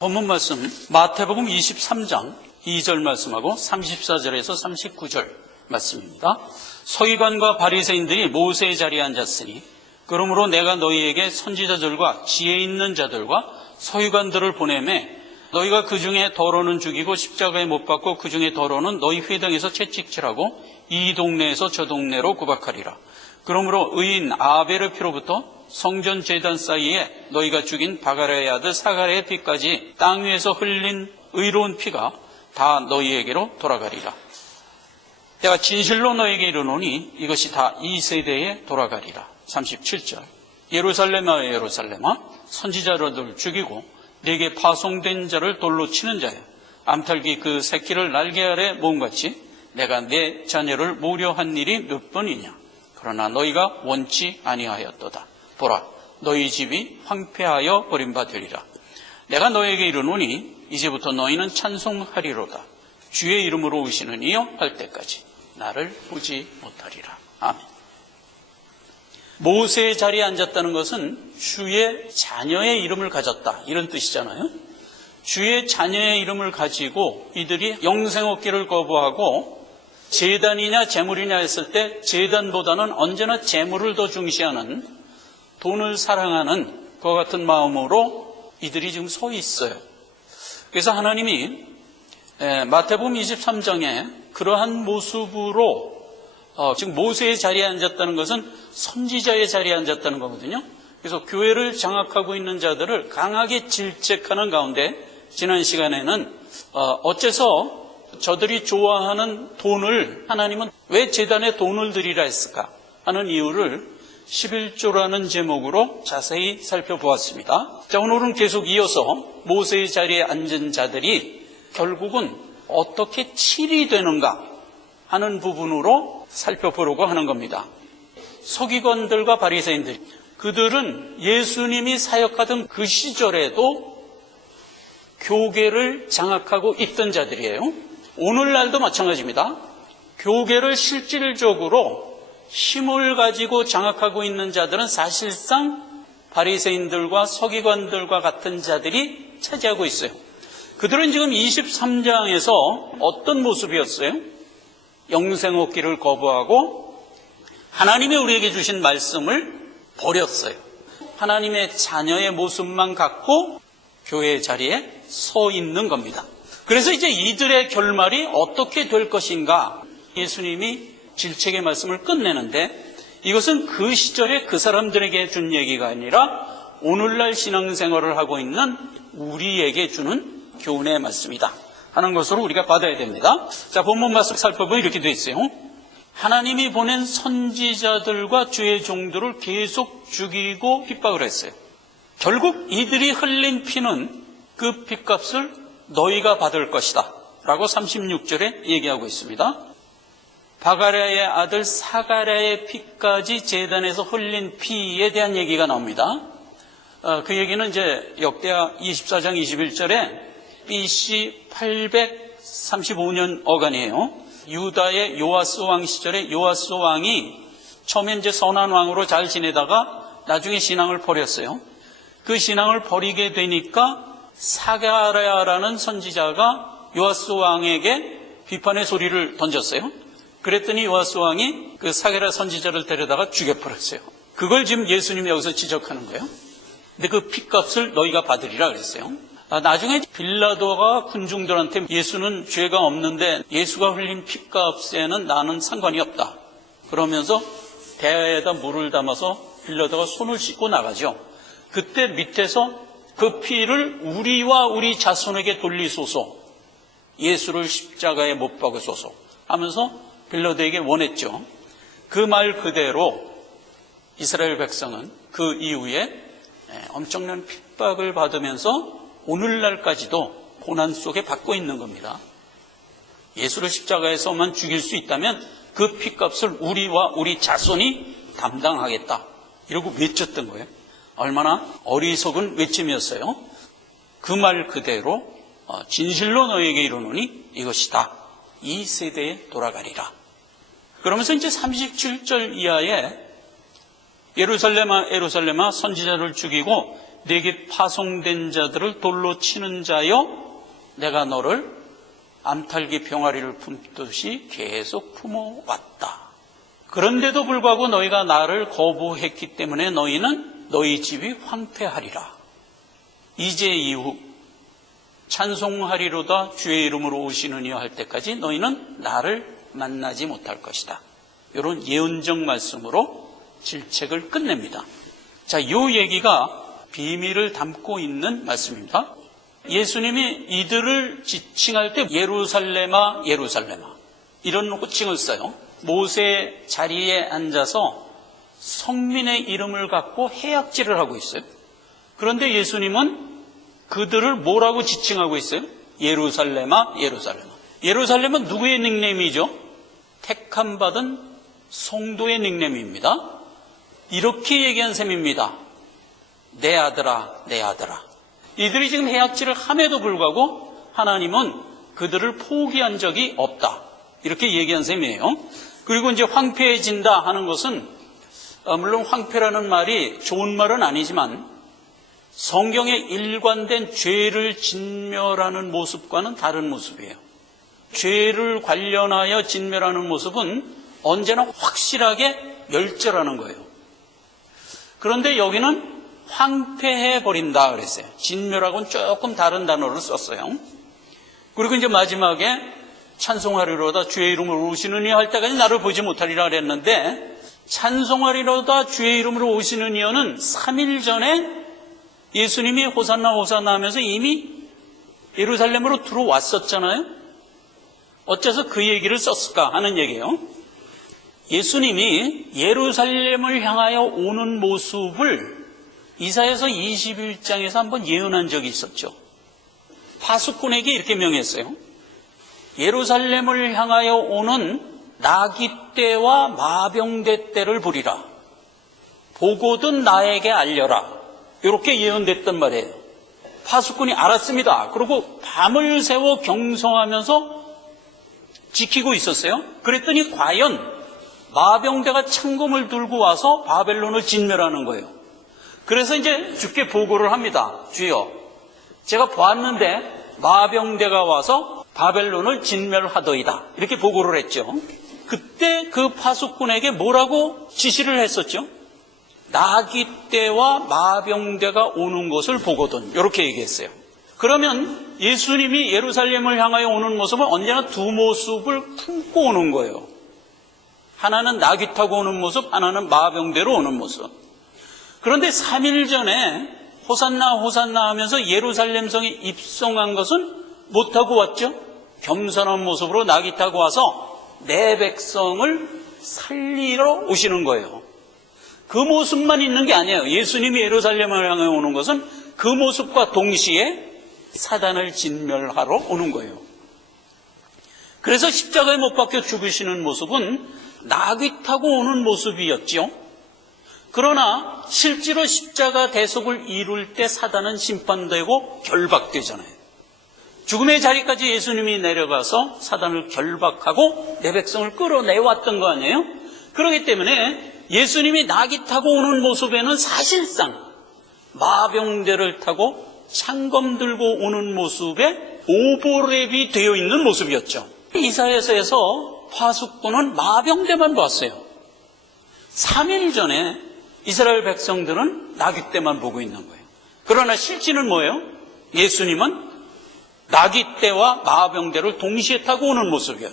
본문 말씀 마태복음 23장 2절 말씀하고 34절에서 39절 말씀입니다. 서기관과 바리새인들이 모세의 자리에 앉았으니 그러므로 내가 너희에게 선지자들과 지혜 있는 자들과 서기관들을 보내매 너희가 그 중에 더러는 죽이고 십자가에 못 박고 그 중에 더러는 너희 회당에서 채찍질하고 이 동네에서 저 동네로 구박하리라. 그러므로 의인 아벨의 피로부터 성전 제단 사이에 너희가 죽인 바가랴의 아들 사가랴의 피까지 땅 위에서 흘린 의로운 피가 다 너희에게로 돌아가리라. 내가 진실로 너희에게 이르노니 이것이 다 이 세대에 돌아가리라. 37절 예루살렘아 예루살렘아 선지자들을 죽이고 내게 파송된 자를 돌로 치는 자야. 암탉이 그 새끼를 날개 아래 모음같이 내가 내 자녀를 모려한 일이 몇 번이냐. 그러나 너희가 원치 아니하였도다. 보라, 너희 집이 황폐하여 버림받으리라. 내가 너에게 이르노니 이제부터 너희는 찬송하리로다. 주의 이름으로 오시는 이여 할 때까지 나를 보지 못하리라. 아멘. 모세의 자리에 앉았다는 것은 주의 자녀의 이름을 가졌다, 이런 뜻이잖아요. 주의 자녀의 이름을 가지고 이들이 영생 얻기를 거부하고 제단이냐 제물이냐 했을 때 제단보다는 언제나 제물을 더 중시하는, 돈을 사랑하는 그와 같은 마음으로 이들이 지금 서 있어요. 그래서 하나님이 마태복음 23장에 그러한 모습으로 지금 모세의 자리에 앉았다는 것은 선지자의 자리에 앉았다는 거거든요. 그래서 교회를 장악하고 있는 자들을 강하게 질책하는 가운데 지난 시간에는 어째서 저들이 좋아하는 돈을 하나님은 왜 제단에 돈을 드리라 했을까 하는 이유를 11조라는 제목으로 자세히 살펴보았습니다. 자, 오늘은 계속 이어서 모세의 자리에 앉은 자들이 결국은 어떻게 칠이 되는가 하는 부분으로 살펴보려고 하는 겁니다. 서기관들과 바리새인들, 그들은 예수님이 사역하던 그 시절에도 교계를 장악하고 있던 자들이에요. 오늘날도 마찬가지입니다. 교계를 실질적으로 힘을 가지고 장악하고 있는 자들은 사실상 바리새인들과 서기관들과 같은 자들이 차지하고 있어요. 그들은 지금 23장에서 어떤 모습이었어요? 영생 얻기를 거부하고 하나님이 우리에게 주신 말씀을 버렸어요. 하나님의 자녀의 모습만 갖고 교회의 자리에 서 있는 겁니다. 그래서 이제 이들의 결말이 어떻게 될 것인가, 예수님이 질책의 말씀을 끝내는데 이것은 그 시절에 그 사람들에게 준 얘기가 아니라 오늘날 신앙생활을 하고 있는 우리에게 주는 교훈의 말씀이다 하는 것으로 우리가 받아야 됩니다. 자, 본문 말씀 살펴보면 이렇게 되어 있어요. 하나님이 보낸 선지자들과 주의 종들을 계속 죽이고 핍박을 했어요. 결국 이들이 흘린 피는 그 핏값을 너희가 받을 것이다 라고 36절에 얘기하고 있습니다. 바가랴의 아들 사가랴의 피까지 제단에서 흘린 피에 대한 얘기가 나옵니다. 그 얘기는 이제 역대하 24장 21절에 BC 835년 어간이에요. 유다의 요아스 왕 시절에 요아스 왕이 처음에 이제 선한 왕으로 잘 지내다가 나중에 신앙을 버렸어요. 그 신앙을 버리게 되니까 사가랴라는 선지자가 요아스 왕에게 비판의 소리를 던졌어요. 그랬더니 요아스 왕이 그 사가랴 선지자를 데려다가 죽여버렸어요. 그걸 지금 예수님이 여기서 지적하는 거예요. 근데 그 핏값을 너희가 받으리라 그랬어요. 나중에 빌라도가 군중들한테 예수는 죄가 없는데 예수가 흘린 핏값에는 나는 상관이 없다 그러면서 대야에다 물을 담아서 빌라도가 손을 씻고 나가죠. 그때 밑에서 그 피를 우리와 우리 자손에게 돌리소서, 예수를 십자가에 못 박으소서 하면서 빌라도에게 원했죠. 그 말 그대로 이스라엘 백성은 그 이후에 엄청난 핍박을 받으면서 오늘날까지도 고난 속에 받고 있는 겁니다. 예수를 십자가에서만 죽일 수 있다면 그 핏값을 우리와 우리 자손이 담당하겠다 이러고 외쳤던 거예요. 얼마나 어리석은 외침이었어요. 그 말 그대로 진실로 너에게 이르노니 이것이다 이 세대에 돌아가리라. 그러면서 이제 37절 이하에 예루살렘아 예루살렘아 선지자를 죽이고 내게 파송된 자들을 돌로 치는 자여, 내가 너를 암탉이 병아리를 품듯이 계속 품어왔다. 그런데도 불구하고 너희가 나를 거부했기 때문에 너희는 너희 집이 황폐하리라. 이제 이후 찬송하리로다 주의 이름으로 오시는 이여 할 때까지 너희는 나를 만나지 못할 것이다. 이런 예언적 말씀으로 질책을 끝냅니다. 자, 이 얘기가 비밀을 담고 있는 말씀입니다. 예수님이 이들을 지칭할 때 예루살렘아 예루살렘아 이런 호칭을 써요. 모세 자리에 앉아서 성민의 이름을 갖고 해악질을 하고 있어요. 그런데 예수님은 그들을 뭐라고 지칭하고 있어요? 예루살렘아 예루살렘아. 예루살렘은 누구의 닉네임이죠? 택함받은 성도의 닉네임입니다. 이렇게 얘기한 셈입니다. 내 아들아 내 아들아. 이들이 지금 해악질을 함에도 불구하고 하나님은 그들을 포기한 적이 없다. 이렇게 얘기한 셈이에요. 그리고 이제 황폐해진다 하는 것은 물론 황폐라는 말이 좋은 말은 아니지만 성경에 일관된 죄를 진멸하는 모습과는 다른 모습이에요. 죄를 관련하여 진멸하는 모습은 언제나 확실하게 멸절하는 거예요. 그런데 여기는 황폐해버린다 그랬어요. 진멸하고는 조금 다른 단어를 썼어요. 그리고 이제 마지막에 찬송하리로다 주의 이름으로 오시는 이여 할 때까지 나를 보지 못하리라 그랬는데, 찬송하리로다 주의 이름으로 오시는 이여는 3일 전에 예수님이 호산나 호산나 하면서 이미 예루살렘으로 들어왔었잖아요. 어째서 그 얘기를 썼을까 하는 얘기예요. 예수님이 예루살렘을 향하여 오는 모습을 이사야서 21장에서 한번 예언한 적이 있었죠. 파수꾼에게 이렇게 명했어요. 예루살렘을 향하여 오는 나귀떼와 마병대 떼를 부리라. 보고든 나에게 알려라. 이렇게 예언됐단 말이에요. 파수꾼이 알았습니다. 그리고 밤을 새워 경성하면서 지키고 있었어요. 그랬더니 과연 마병대가 창검을 들고 와서 바벨론을 진멸하는 거예요. 그래서 이제 주께 보고를 합니다. 주여, 제가 보았는데 마병대가 와서 바벨론을 진멸하더이다. 이렇게 보고를 했죠. 그때 그 파수꾼에게 뭐라고 지시를 했었죠? 나귀떼와 마병대가 오는 것을 보거든. 이렇게 얘기했어요. 그러면 예수님이 예루살렘을 향하여 오는 모습은 언제나 두 모습을 품고 오는 거예요. 하나는 나귀 타고 오는 모습, 하나는 마병대로 오는 모습. 그런데 3일 전에 호산나 호산나 하면서 예루살렘 성에 입성한 것은 못하고 왔죠. 겸손한 모습으로 나귀 타고 와서 내 백성을 살리러 오시는 거예요. 그 모습만 있는 게 아니에요. 예수님이 예루살렘을 향해 오는 것은 그 모습과 동시에 사단을 진멸하러 오는 거예요. 그래서 십자가에 못 박혀 죽으시는 모습은 나귀 타고 오는 모습이었죠. 그러나 실제로 십자가 대속을 이룰 때 사단은 심판되고 결박되잖아요. 죽음의 자리까지 예수님이 내려가서 사단을 결박하고 내 백성을 끌어내왔던 거 아니에요? 그렇기 때문에 예수님이 나귀 타고 오는 모습에는 사실상 마병대를 타고 창검 들고 오는 모습에 오버랩이 되어 있는 모습이었죠. 이사야서에서 파수꾼은 마병대만 봤어요. 3일 전에 이스라엘 백성들은 나귀떼만 보고 있는 거예요. 그러나 실제는 뭐예요? 예수님은 나귀떼와 마병대를 동시에 타고 오는 모습이에요.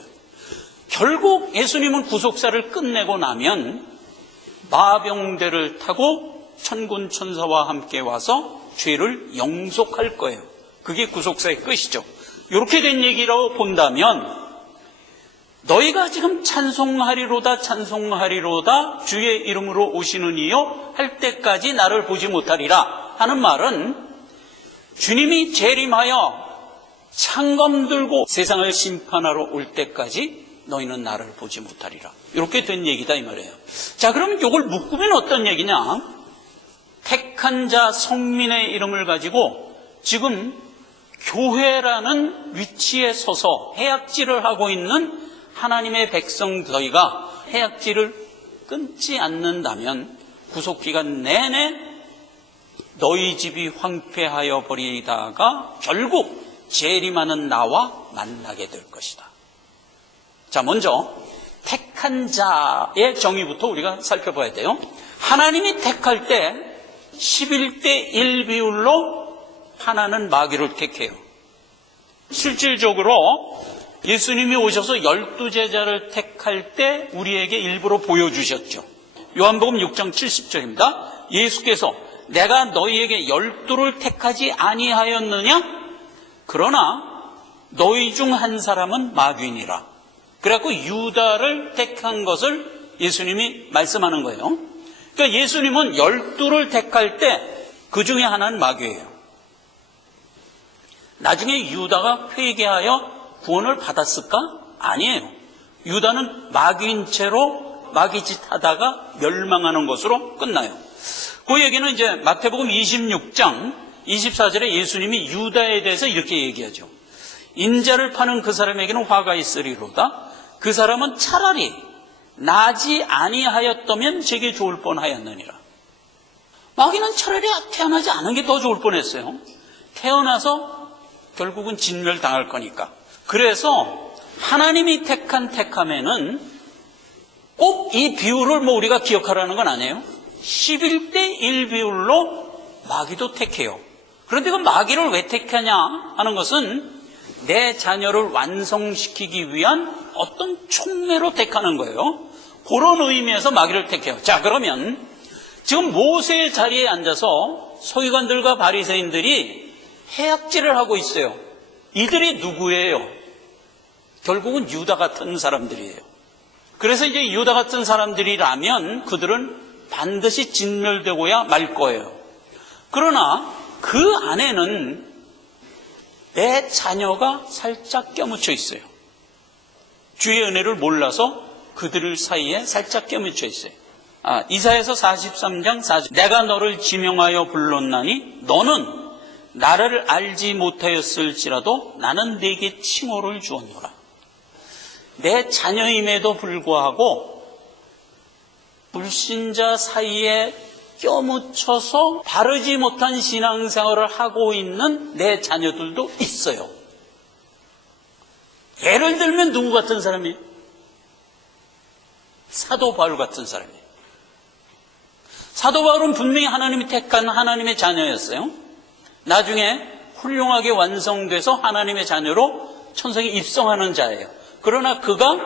결국 예수님은 구속사를 끝내고 나면 마병대를 타고 천군 천사와 함께 와서 죄를 영속할 거예요. 그게 구속사의 끝이죠. 이렇게 된 얘기라고 본다면 너희가 지금 찬송하리로다 찬송하리로다 주의 이름으로 오시는 이여 할 때까지 나를 보지 못하리라 하는 말은 주님이 재림하여 창검 들고 세상을 심판하러 올 때까지 너희는 나를 보지 못하리라. 이렇게 된 얘기다 이 말이에요. 자, 그럼 이걸 묶으면 어떤 얘기냐? 택한 자 성민의 이름을 가지고 지금 교회라는 위치에 서서 해악질을 하고 있는 하나님의 백성 너희가 해악질을 끊지 않는다면 구속기간 내내 너희 집이 황폐하여 버리다가 결국 재림하는 나와 만나게 될 것이다. 자, 먼저 택한 자의 정의부터 우리가 살펴봐야 돼요. 하나님이 택할 때 11대 1 비율로 하나는 마귀를 택해요. 실질적으로 예수님이 오셔서 12제자를 택할 때 우리에게 일부러 보여주셨죠. 요한복음 6장 70절입니다. 예수께서 내가 너희에게 12를 택하지 아니하였느냐? 그러나 너희 중 한 사람은 마귀니라. 그래갖고 유다를 택한 것을 예수님이 말씀하는 거예요. 그러니까 예수님은 12를 택할 때 그 중에 하나는 마귀예요. 나중에 유다가 회개하여 구원을 받았을까? 아니에요. 유다는 마귀인 채로 마귀짓 하다가 멸망하는 것으로 끝나요. 그 얘기는 이제 마태복음 26장 24절에 예수님이 유다에 대해서 이렇게 얘기하죠. 인자를 파는 그 사람에게는 화가 있으리로다. 그 사람은 차라리 나지 아니하였다면 제게 좋을 뻔하였느니라. 마귀는 차라리 태어나지 않은 게 더 좋을 뻔했어요. 태어나서 결국은 진멸당할 거니까. 그래서 하나님이 택한 택함에는 꼭 이 비율을 우리가 기억하라는 건 아니에요. 11대 1 비율로 마귀도 택해요. 그런데 그 마귀를 왜 택하냐 하는 것은 내 자녀를 완성시키기 위한 어떤 촉매로 택하는 거예요. 그런 의미에서 마귀를 택해요. 자, 그러면 지금 모세의 자리에 앉아서 서기관들과 바리새인들이 해악질을 하고 있어요. 이들이 누구예요? 결국은 유다 같은 사람들이에요. 그래서 이제 유다 같은 사람들이라면 그들은 반드시 진멸되고야 말 거예요. 그러나 그 안에는 내 자녀가 살짝 껴묻혀 있어요. 주의 은혜를 몰라서 그들 사이에 살짝 껴묻혀 있어요. 이사야서 43장 4절 내가 너를 지명하여 불렀나니 너는 나를 알지 못하였을지라도 나는 네게 칭호를 주었노라. 내 자녀임에도 불구하고 불신자 사이에 껴묻혀서 바르지 못한 신앙생활을 하고 있는 내 자녀들도 있어요. 예를 들면 누구 같은 사람이에요? 사도 바울 같은 사람이에요. 사도 바울은 분명히 하나님이 택한 하나님의 자녀였어요. 나중에 훌륭하게 완성돼서 하나님의 자녀로 천성에 입성하는 자예요. 그러나 그가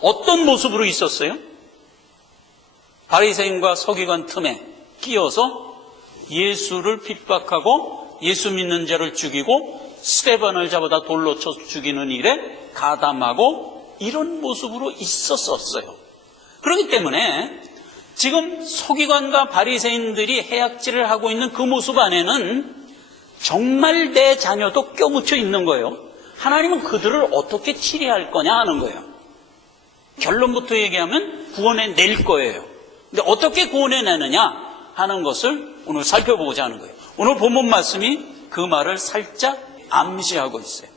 어떤 모습으로 있었어요? 바리새인과 서기관 틈에 끼어서 예수를 핍박하고 예수 믿는 자를 죽이고 스데반을 잡아다 돌로 쳐 죽이는 일에 가담하고 이런 모습으로 있었어요. 그렇기 때문에 지금 서기관과 바리새인들이 해악질을 하고 있는 그 모습 안에는 정말 내 자녀도 껴묻혀 있는 거예요. 하나님은 그들을 어떻게 치리할 거냐 하는 거예요. 결론부터 얘기하면 구원해 낼 거예요. 근데 어떻게 구원해 내느냐 하는 것을 오늘 살펴보고자 하는 거예요. 오늘 본문 말씀이 그 말을 살짝 암시하고 있어요.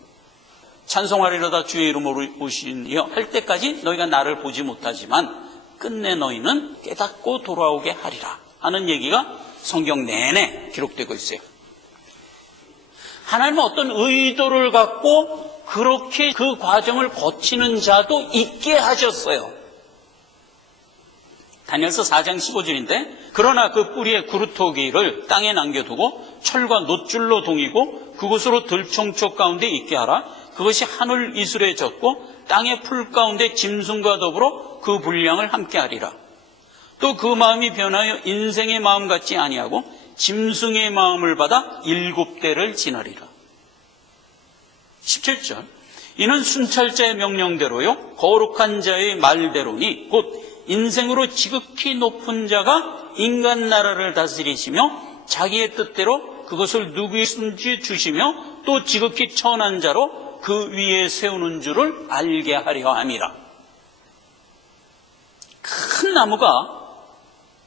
찬송하리로다 주의 이름으로 오시니여 할 때까지 너희가 나를 보지 못하지만 끝내 너희는 깨닫고 돌아오게 하리라 하는 얘기가 성경 내내 기록되고 있어요. 하나님은 어떤 의도를 갖고 그렇게 그 과정을 거치는 자도 있게 하셨어요. 다니엘서 4장 15절인데 그러나 그 뿌리의 구루토기를 땅에 남겨두고 철과 놋줄로 동이고 그곳으로 들총촉 가운데 있게 하라. 그것이 하늘 이슬에 젖고 땅의 풀 가운데 짐승과 더불어 그 분량을 함께 하리라. 또 그 마음이 변하여 인생의 마음 같지 아니하고 짐승의 마음을 받아 7대를 지나리라. 17절 이는 순찰자의 명령대로요 거룩한 자의 말대로니 곧 인생으로 지극히 높은 자가 인간 나라를 다스리시며 자기의 뜻대로 그것을 누구든지 주시며 또 지극히 천한 자로 그 위에 세우는 줄을 알게 하려 함이라. 큰 나무가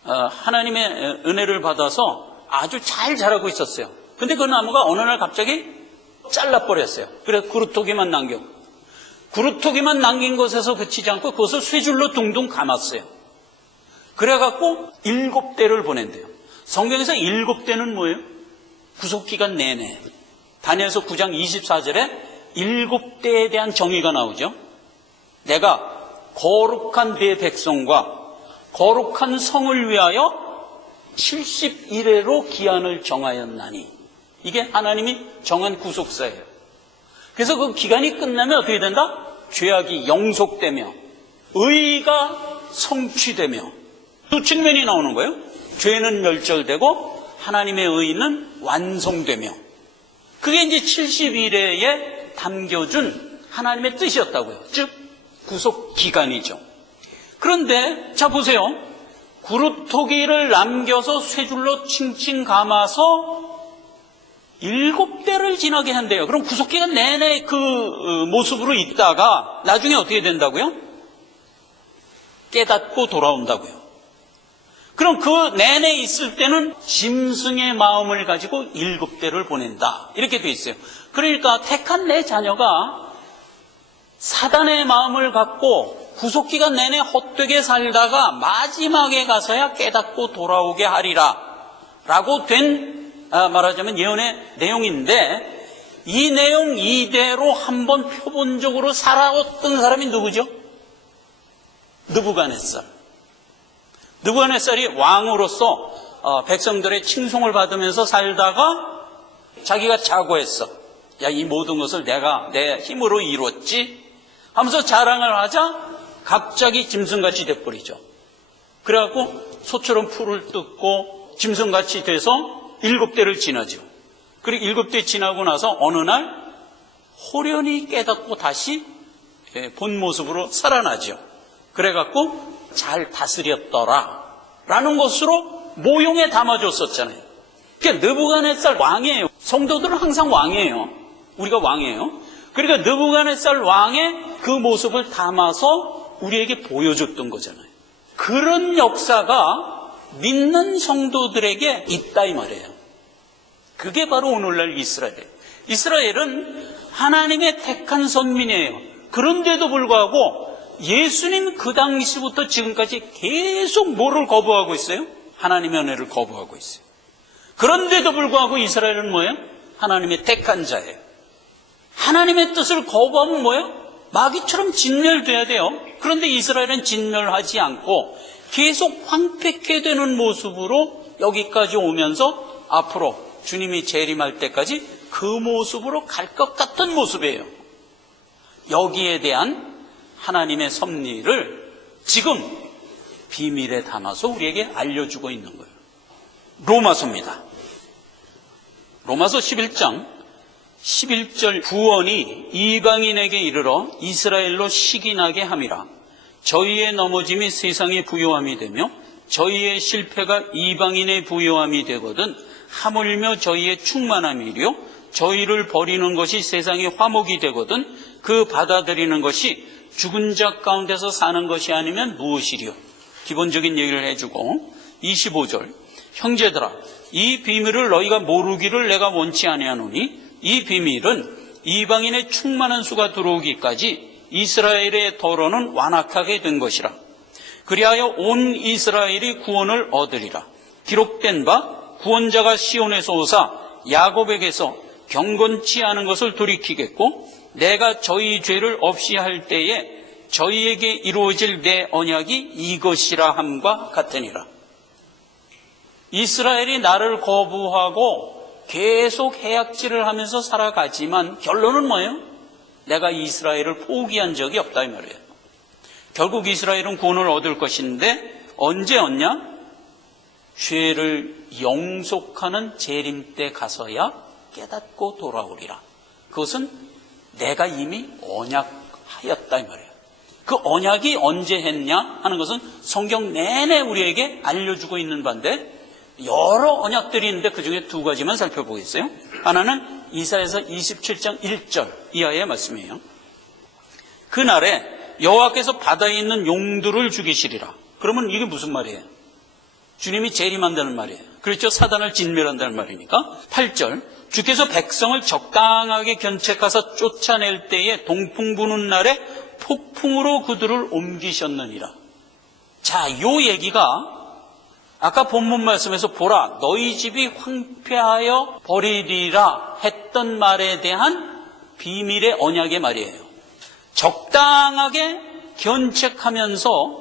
하나님의 은혜를 받아서 아주 잘 자라고 있었어요. 근데 그 나무가 어느 날 갑자기 잘라버렸어요. 그래서 구루토기만 남겨. 구루토기만 남긴 것에서 그치지 않고 그것을 쇠줄로 둥둥 감았어요. 그래갖고 7대를 보낸대요. 성경에서 7대는 뭐예요? 구속기간 내내. 다니엘서 9장 24절에 7대에 대한 정의가 나오죠. 내가 거룩한 내 백성과 거룩한 성을 위하여 70일에로 기한을 정하였나니. 이게 하나님이 정한 구속사예요. 그래서 그 기간이 끝나면 어떻게 된다? 죄악이 영속되며 의가 성취되며 두 측면이 나오는 거예요. 죄는 멸절되고 하나님의 의는 완성되며. 그게 이제 70일에 담겨준 하나님의 뜻이었다고요. 즉 구속 기간이죠. 그런데 자 보세요. 구루토기를 남겨서 쇠줄로 칭칭 감아서 7대를 지나게 한대요. 그럼 구속기간 내내 그 모습으로 있다가 나중에 어떻게 된다고요? 깨닫고 돌아온다고요. 그럼 그 내내 있을 때는 짐승의 마음을 가지고 7대를 보낸다. 이렇게 돼 있어요. 그러니까 택한 내 자녀가 사단의 마음을 갖고 구속기간 내내 헛되게 살다가 마지막에 가서야 깨닫고 돌아오게 하리라 라고 된 말하자면 예언의 내용인데, 이 내용 이대로 한번 표본적으로 살아왔던 사람이 누구죠? 느부갓네살. 느부갓네살이 왕으로서 백성들의 칭송을 받으면서 살다가 자기가 자고했어. 야, 이 모든 것을 내가 내 힘으로 이뤘지 하면서 자랑을 하자 갑자기 짐승같이 돼버리죠. 그래갖고 소처럼 풀을 뜯고 짐승같이 돼서 7대를 지나죠. 그리고 7대 지나고 나서 어느 날 호련히 깨닫고 다시 본 모습으로 살아나죠. 그래갖고 잘 다스렸더라 라는 것으로 모형에 담아줬었잖아요. 그러니까 느부갓네살 왕이에요. 성도들은 항상 왕이에요. 우리가 왕이에요. 그러니까 느부갓네살 왕의 그 모습을 담아서 우리에게 보여줬던 거잖아요. 그런 역사가 믿는 성도들에게 있다 이 말이에요. 그게 바로 오늘날 이스라엘이에요. 이스라엘은 하나님의 택한 선민이에요. 그런데도 불구하고 예수님 그 당시부터 지금까지 계속 뭐를 거부하고 있어요? 하나님의 은혜를 거부하고 있어요. 그런데도 불구하고 이스라엘은 뭐예요? 하나님의 택한 자예요. 하나님의 뜻을 거부하면 뭐예요? 마귀처럼 진멸돼야 돼요. 그런데 이스라엘은 진멸하지 않고 계속 황폐케 되는 모습으로 여기까지 오면서 앞으로 주님이 재림할 때까지 그 모습으로 갈 것 같은 모습이에요. 여기에 대한 하나님의 섭리를 지금 비밀에 담아서 우리에게 알려주고 있는 거예요. 로마서입니다. 로마서 11장 11절 구원이 이방인에게 이르러 이스라엘로 시기나게 함이라. 저희의 넘어짐이 세상의 부요함이 되며 저희의 실패가 이방인의 부요함이 되거든 하물며 저희의 충만함이요 저희를 버리는 것이 세상의 화목이 되거든 그 받아들이는 것이 죽은 자 가운데서 사는 것이 아니면 무엇이리요. 기본적인 얘기를 해주고 25절 형제들아 이 비밀을 너희가 모르기를 내가 원치 아니하노니 이 비밀은 이방인의 충만한 수가 들어오기까지 이스라엘의 더러는 완악하게 된 것이라. 그리하여 온 이스라엘이 구원을 얻으리라. 기록된 바 구원자가 시온에서 오사 야곱에게서 경건치 않은 것을 돌이키겠고 내가 저희 죄를 없이 할 때에 저희에게 이루어질 내 언약이 이것이라 함과 같으니라. 이스라엘이 나를 거부하고 계속 해악질을 하면서 살아가지만 결론은 뭐예요? 내가 이스라엘을 포기한 적이 없다 이 말이에요. 결국 이스라엘은 구원을 얻을 것인데 언제 얻냐? 죄를 영속하는 재림 때 가서야 깨닫고 돌아오리라. 그것은 내가 이미 언약하였다 이 말이에요. 그 언약이 언제 했냐 하는 것은 성경 내내 우리에게 알려주고 있는 바인데 여러 언약들이 있는데 그중에 두 가지만 살펴보겠어요. 하나는 이사야서 27장 1절 이하의 말씀이에요. 그날에 여호와께서 바다에 있는 용들을 죽이시리라. 그러면 이게 무슨 말이에요? 주님이 재림한다는 말이에요. 그렇죠? 사단을 진멸한다는 말이니까. 8절 주께서 백성을 적당하게 견책하사 쫓아낼 때에 동풍 부는 날에 폭풍으로 그들을 옮기셨느니라. 자, 요 얘기가 아까 본문 말씀에서 보라 너희 집이 황폐하여 버리리라 했던 말에 대한 비밀의 언약의 말이에요. 적당하게 견책하면서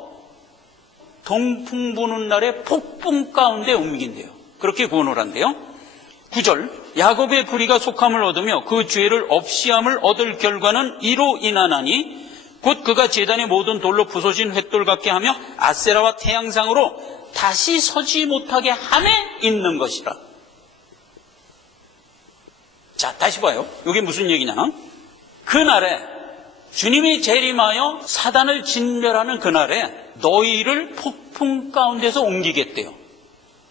동풍 부는 날에 폭풍 가운데 옮긴대요. 그렇게 구원을 한대요. 9절 야곱의 불의가 속함을 얻으며 그 죄를 없이함을 얻을 결과는 이로 인하나니 곧 그가 제단의 모든 돌로 부서진 횃돌 같게 하며 아세라와 태양상으로 다시 서지 못하게 함에 있는 것이라. 자, 다시 봐요. 이게 무슨 얘기냐? 그날에 주님이 재림하여 사단을 진멸하는 그날에 너희를 폭풍 가운데서 옮기겠대요.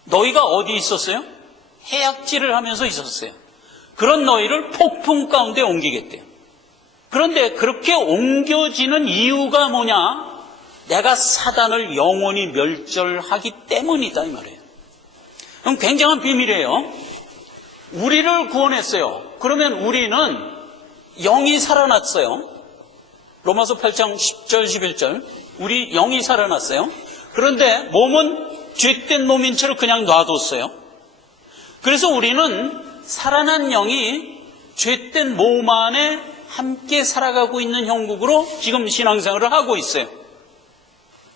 너희가 어디 있었어요? 해악질을 하면서 있었어요. 그런 너희를 폭풍 가운데 옮기겠대요. 그런데 그렇게 옮겨지는 이유가 뭐냐? 내가 사단을 영원히 멸절하기 때문이다 이 말이에요. 그럼 굉장한 비밀이에요. 우리를 구원했어요. 그러면 우리는 영이 살아났어요. 로마서 8장 10절 11절 우리 영이 살아났어요. 그런데 몸은 죄된 몸인 채로 그냥 놔뒀어요. 그래서 우리는 살아난 영이 죄된 몸 안에 함께 살아가고 있는 형국으로 지금 신앙생활을 하고 있어요.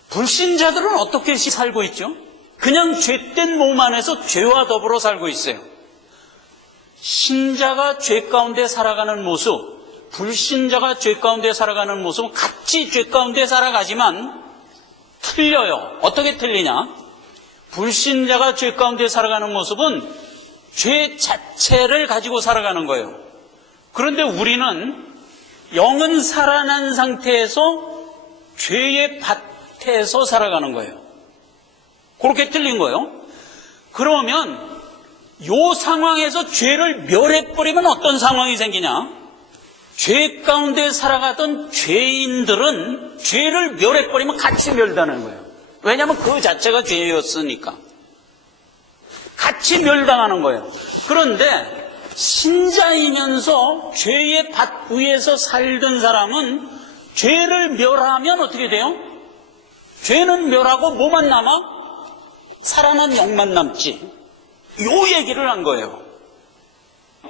불신자들은 어떻게 살고 있죠? 그냥 죄된 몸 안에서 죄와 더불어 살고 있어요. 신자가 죄 가운데 살아가는 모습, 불신자가 죄 가운데 살아가는 모습은 같이 죄 가운데 살아가지만 틀려요. 어떻게 틀리냐? 불신자가 죄 가운데 살아가는 모습은 죄 자체를 가지고 살아가는 거예요. 그런데 우리는 영은 살아난 상태에서 죄의 밭에서 살아가는 거예요. 그렇게 틀린 거예요. 그러면 이 상황에서 죄를 멸해버리면 어떤 상황이 생기냐? 죄 가운데 살아가던 죄인들은 죄를 멸해버리면 같이 멸다는 거예요. 왜냐하면 그 자체가 죄였으니까. 같이 멸당하는 거예요. 그런데 신자이면서 죄의 밭 위에서 살던 사람은 죄를 멸하면 어떻게 돼요? 죄는 멸하고 뭐만 남아? 살아난 영만 남지. 요 얘기를 한 거예요.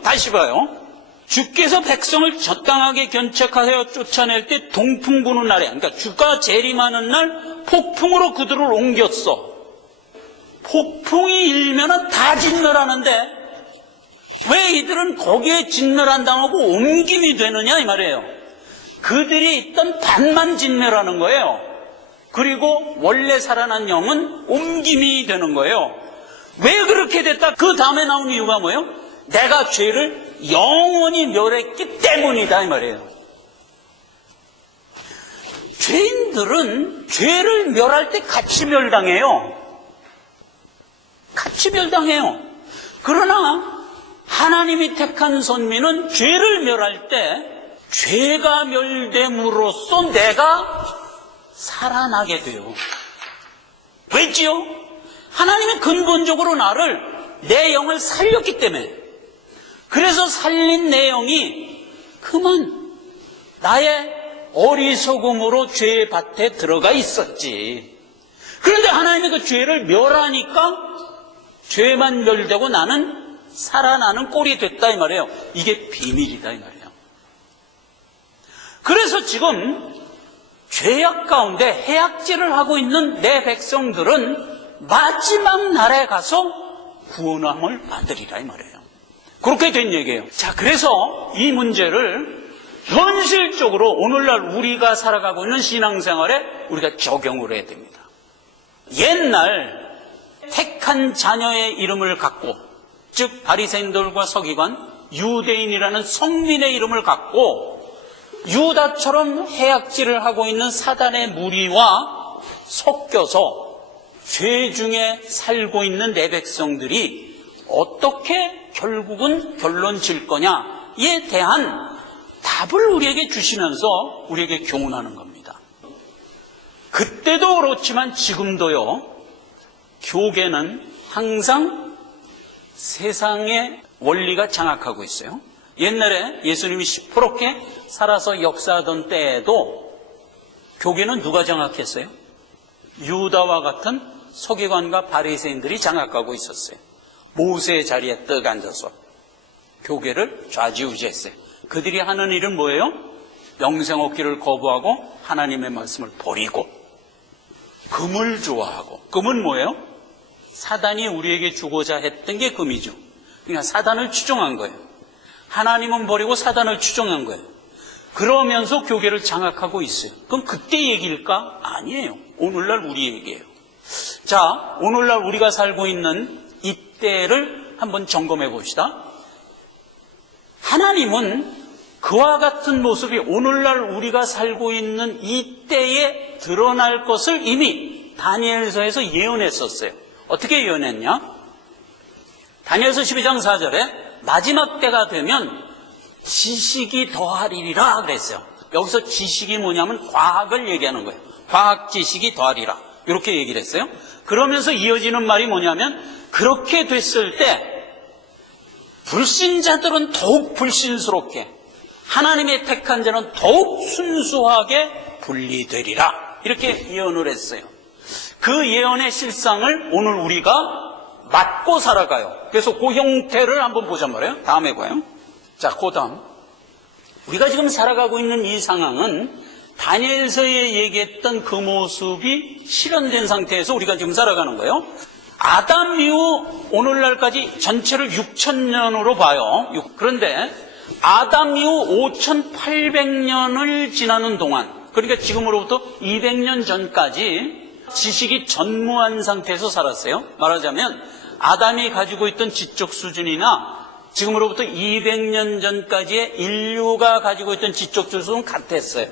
다시 봐요. 주께서 백성을 적당하게 견책하여 쫓아낼 때 동풍 부는 날에, 그러니까 주가 재림하는 날 폭풍으로 그들을 옮겼어. 폭풍이 일면은 다 진멸하는데 왜 이들은 거기에 진멸 안 당하고 옮김이 되느냐 이 말이에요. 그들이 있던 밭만 진멸하는 거예요. 그리고 원래 살아난 영은 옮김이 되는 거예요. 왜 그렇게 됐다? 그 다음에 나온 이유가 뭐예요? 내가 죄를 영원히 멸했기 때문이다 이 말이에요. 죄인들은 죄를 멸할 때 같이 멸당해요. 같이 멸당해요. 그러나 하나님이 택한 선민은 죄를 멸할 때 죄가 멸됨으로써 내가 살아나게 돼요. 왜지요? 하나님은 근본적으로 나를, 내 영을 살렸기 때문에. 그래서 살린 내 영이 그만 나의 어리석음으로 죄의 밭에 들어가 있었지. 그런데 하나님이 그 죄를 멸하니까 죄만 멸되고 나는 살아나는 꼴이 됐다 이 말이에요. 이게 비밀이다 이 말이에요. 그래서 지금 죄악 가운데 해악질을 하고 있는 내 백성들은 마지막 날에 가서 구원함을 받으리라 이 말이에요. 그렇게 된 얘기예요. 자, 그래서 이 문제를 현실적으로 오늘날 우리가 살아가고 있는 신앙생활에 우리가 적용을 해야 됩니다. 옛날 택한 자녀의 이름을 갖고, 즉 바리새인들과 서기관, 유대인이라는 성민의 이름을 갖고 유다처럼 해악질을 하고 있는 사단의 무리와 섞여서 죄 중에 살고 있는 내 백성들이 어떻게 결국은 결론 질 거냐에 대한 답을 우리에게 주시면서 우리에게 교훈하는 겁니다. 그때도 그렇지만 지금도요, 교계는 항상 세상의 원리가 장악하고 있어요. 옛날에 예수님이 시퍼렇게 살아서 역사하던 때에도 교계는 누가 장악했어요? 유다와 같은 서기관과 바리새인들이 장악하고 있었어요. 모세의 자리에 떡 앉아서 교계를 좌지우지했어요. 그들이 하는 일은 뭐예요? 영생 얻기를 거부하고 하나님의 말씀을 버리고 금을 좋아하고, 금은 뭐예요? 사단이 우리에게 주고자 했던 게 금이죠. 그러니까 사단을 추종한 거예요. 하나님은 버리고 사단을 추종한 거예요. 그러면서 교계를 장악하고 있어요. 그럼 그때 얘기일까? 아니에요. 오늘날 우리 얘기예요. 자, 오늘날 우리가 살고 있는 이때를 한번 점검해 봅시다. 하나님은 그와 같은 모습이 오늘날 우리가 살고 있는 이때에 드러날 것을 이미 다니엘서에서 예언했었어요. 어떻게 예언했냐? 다니엘서 12장 4절에 마지막 때가 되면 지식이 더하리라 그랬어요. 여기서 지식이 뭐냐면 과학을 얘기하는 거예요. 과학 지식이 더하리라 이렇게 얘기를 했어요. 그러면서 이어지는 말이 뭐냐면 그렇게 됐을 때 불신자들은 더욱 불신스럽게, 하나님의 택한 자는 더욱 순수하게 분리되리라 이렇게 예언을 했어요. 그 예언의 실상을 오늘 우리가 맞고 살아가요. 그래서 그 형태를 한번 보자 말이에요. 다음에 봐요. 자, 그 다음 우리가 지금 살아가고 있는 이 상황은 다니엘서에 얘기했던 그 모습이 실현된 상태에서 우리가 지금 살아가는 거예요. 아담 이후 오늘날까지 전체를 6,000년으로 봐요. 그런데 아담 이후 5,800년을 지나는 동안, 그러니까 지금으로부터 200년 전까지 지식이 전무한 상태에서 살았어요. 말하자면 아담이 가지고 있던 지적 수준이나 지금으로부터 200년 전까지의 인류가 가지고 있던 지적 수준은 같았어요.